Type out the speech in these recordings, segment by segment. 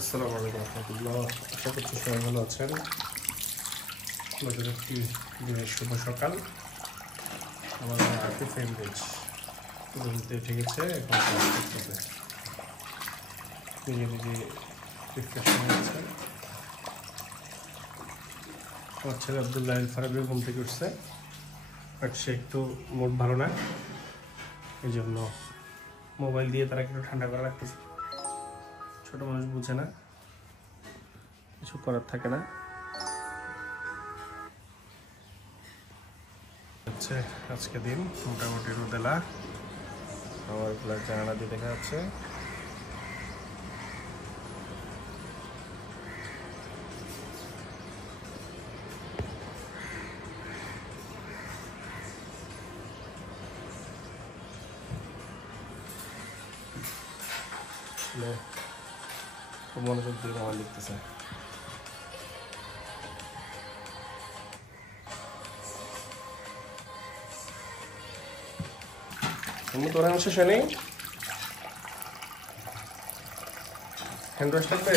আসসালামু আলাইকুম রাহমাতুল্লাহ। আশা করছি সবাই ভালো আছেন। নতুন একটি দিনের শুভ সকাল। আমাদের আর্থিক ফ্যামিলিজ ঘুমতে উঠে গেছে, এখন ক্লাস করতেছে, নিজে নিজে রিফ্রেশন হচ্ছে। আমার ছেলে আবদুল্লাহ ফারাবিও ঘুম থেকে উঠছে, বাট সে একটু মুড ভালো না, এই জন্য মোবাইল দিয়ে তারা একটু ঠান্ডা করা রাখতেছে। ছোট মানুষ বুঝে না, কিছু করার থাকে না। হচ্ছে আজকে দিন মোটামুটি রোদেলা, আমার খোলা জানালা দিয়ে দেখা যাচ্ছে। খুব মনোযোগ দিয়ে আমার লিখতেছে। তুমি তোর অংশ শুনি হ্যান্ড ওয়াশ থাকবে।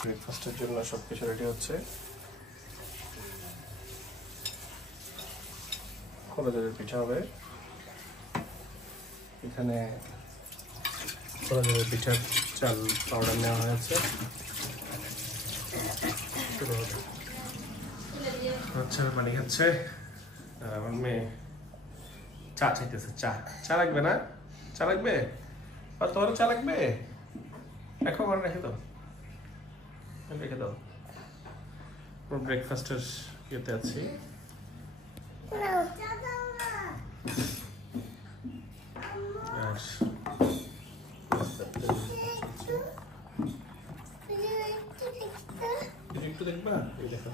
ব্রেকফাস্টের জন্য সব কিছু রেডি হচ্ছে। কলাজের পিঠা হবে, এখানে কলাজের পিঠার চাল পাউডার নেওয়া হয়েছে। আচ্ছা পানি খাচ্ছে, আর আমার মেয়ে চা চাইতেছে। চা লাগবে না? চা লাগবে? আর তোমার চা লাগবে? এখন ঘরে রেখে দাও, রেখে দাও। ব্রেকফাস্টের ইয়েতে আছি। একটু দেখবা, এই দেখো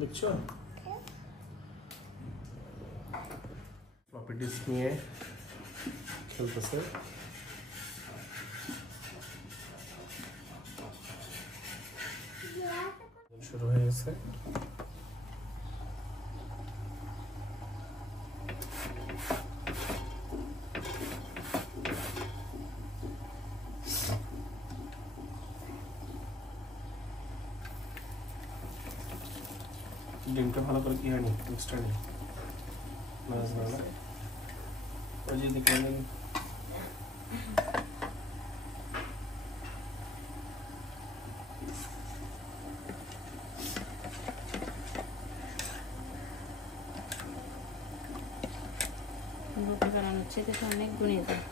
লিখছো। ফ্লপি ডিস্ক নিয়ে খেলতেছে। শুরু হয়ে গেছে। ডিমটা ভালো করে কি হয়নি, মিক্সটা নেই ওই যে দেখলেন। রুটি বানানোর চেয়ে তো অনেক গুণে যায়।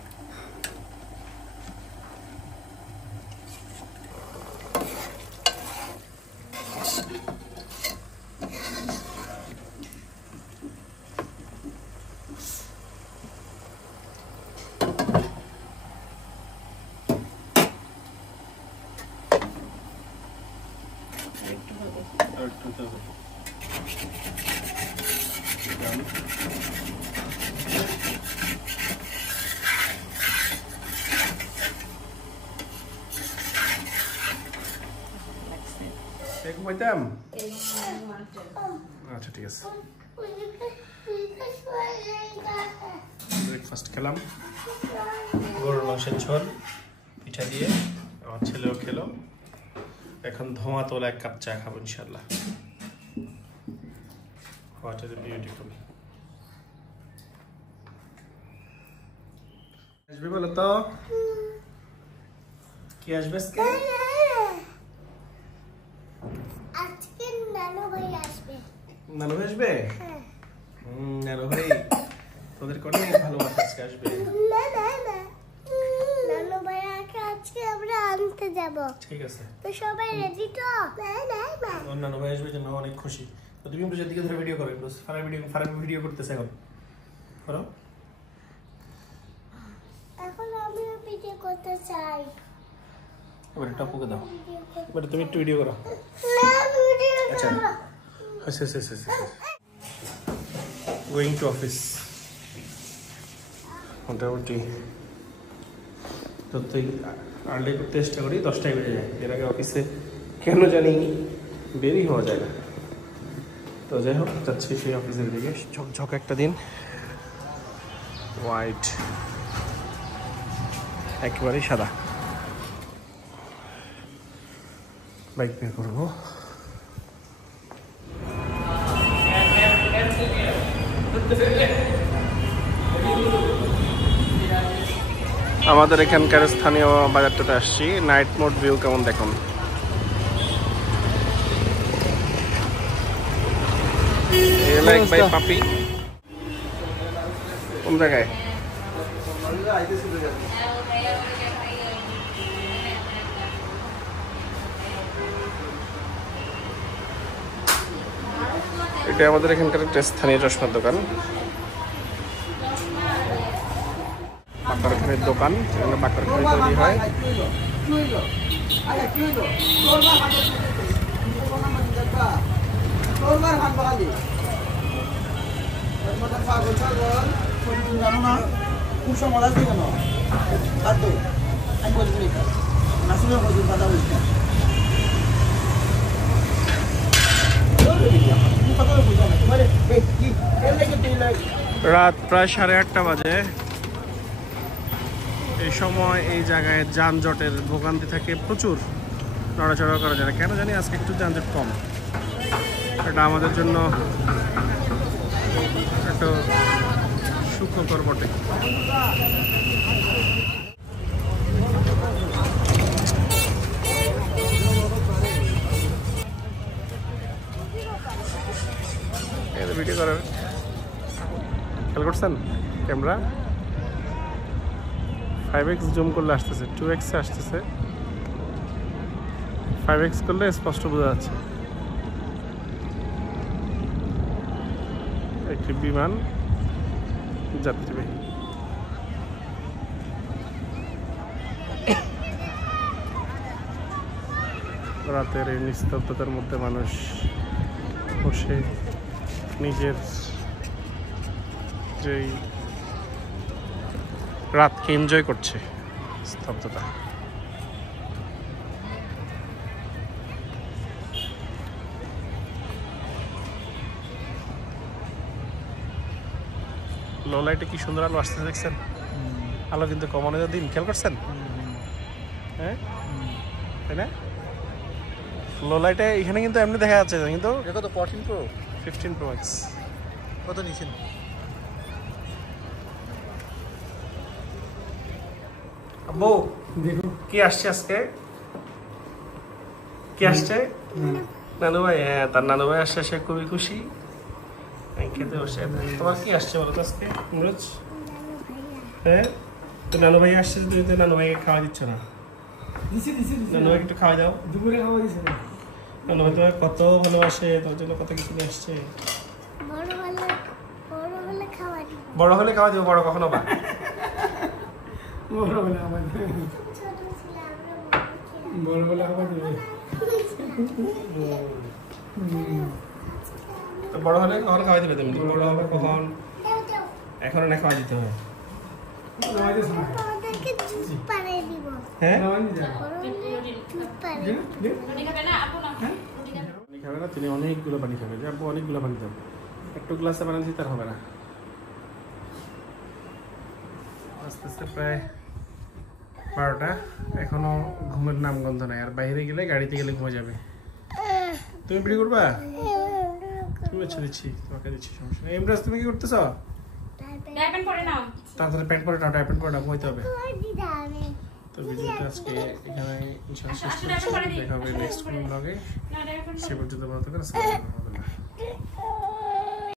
আচ্ছা ঠিক আছে। ব্রেকফাস্ট খেলাম, গরুর মাংসের ঝোল পিঠা দিয়ে, আমার ছেলেও খেলো। এখন ধোঁয়া তোলা এক কাপ চা খাবো ইনশাল্লাহ। What is beautiful. আসবে বলো তো, কি আসবে আজকে? নানু ভাই আসবে? নানু ভাই তোদের অনেক ভালোবাসা, আজকে আসবে। নানু ভাইয়াকে আজকে আমরা আনতে যাব। ঠিক আছে, তো সবাই রেডি তো? ওর নানু ভাই আসবে জন্য অনেক খুশি। তো তুমি বুঝে দিকে ধরে ভিডিও করো, ফারাবি ভিডিও করতেছে এখন, করো। এখন আমি ভিডিও করতে চাই। এবারে টপুকে দাও, এবারে তুমি একটু ভিডিও করো। আচ্ছা গোয়িং টু অফিস। মোটামুটি যতই আর্লি করতে চেষ্টা করি 10টায় বেজে যায়, এর আগে অফিসে কেন জানি দেরি হওয়া যায় না। তো যাই হোক যাচ্ছি সেই অফিসের দিকে। ঝকঝক একটা দিন, হোয়াইট একেবারেই সাদা। বাইক বের করবো। আমাদের এখানকার স্থানীয় বাজারটাতে আসছি। নাইট মোড ভিউ কেমন দেখুন। পাপি কোন জায়গায়? এটা আমাদের এখানকার একটা স্থানীয় চশমার দোকান, বাকরখানির দোকান, যেখানে বাকরখানি তৈরি হয়। রাত প্রায় 8:30 বাজে। এই সময় এই জায়গায় যানজটের ভোগান্তি থাকে প্রচুর, নড়াচড়া করা যায় না। কেন জানি আজকে একটু যানজট কম। এটা আমাদের জন্য একটু সুখকর বটে। ভিডিও করার খেয়াল করছেন? ক্যামেরা 5x জুম করলে আসতেছে, 2x আসতেছে, 5x করলে স্পষ্ট বোঝা যাচ্ছে। একটি বিমান যাত্রীবাহী। রাতের এই নিস্তব্ধতার মধ্যে মানুষ বসে নিজের যেই রাতকে এনজয় করছে, স্তব্ধতা। লো লাইটে কি সুন্দর আলো আসতে দেখছেন? আলো কিন্তু কমানোর দিন, খেয়াল করছেন? হ্যাঁ, তাই না? লো লাইটে এখানে কিন্তু এমনি দেখা যাচ্ছে, কিন্তু কত 14 প্রো 15 Pro Max কত নিছেন? আব্বু কি আসছে আজকে? কি আসছে? নানু ভাই। হ্যাঁ, তার নানু ভাই আসছে, সে খুবই খুশি। খেতে বসে। তোমার কি আসছে বলো তো আজকে নুরজ? হ্যাঁ, তো নানু ভাই আসছে, তুমি তো নানু ভাইকে খাওয়া দিচ্ছ না। নানু ভাইকে একটু খাওয়া দাও। দুপুরে খাওয়া দিছে না। নানু ভাই তোমার কত ভালোবাসে, তোর জন্য কত কিছু নিয়ে আসছে। বড় হলে খাওয়া দিব। বড় কখনো বা? বড় হলে আমার বড় হলে খাওয়া দিবে। তো বড় হলে কখন খাওয়া দিবে তুমি? বড় হবে কখন? এখন না খাওয়া দিতে হবে। হ্যাঁ, খাবে না তিনি, অনেকগুলো পানি খাবে। যে আপু অনেকগুলো পানি খাবে, একটু গ্লাসে পানি দিতে হবে না। আস্তে আস্তে প্রায় 12টা, এখনো ঘুমের নামগন্ধ নাই। আর বাইরে গেলে, গাড়িতে গেলে ঘুমে যাবে। তুমি বিড়ি করবা? তুমি আচ্ছা দিচ্ছি, তোমাকে দিচ্ছি, সমস্যা নেই। ইমরাজ তুমি কি করতেছ? তাড়াতাড়ি প্যান্ট পরে নাও, প্যান্ট পরে নাও, ঘুমাইতে হবে। তো ভিডিওটা আজকে এখানে শেষ করছি। দেখা হবে নেক্সট কোনো ব্লগে। সে পর্যন্ত ভালো থাকবেন। আসসালামু আলাইকুম।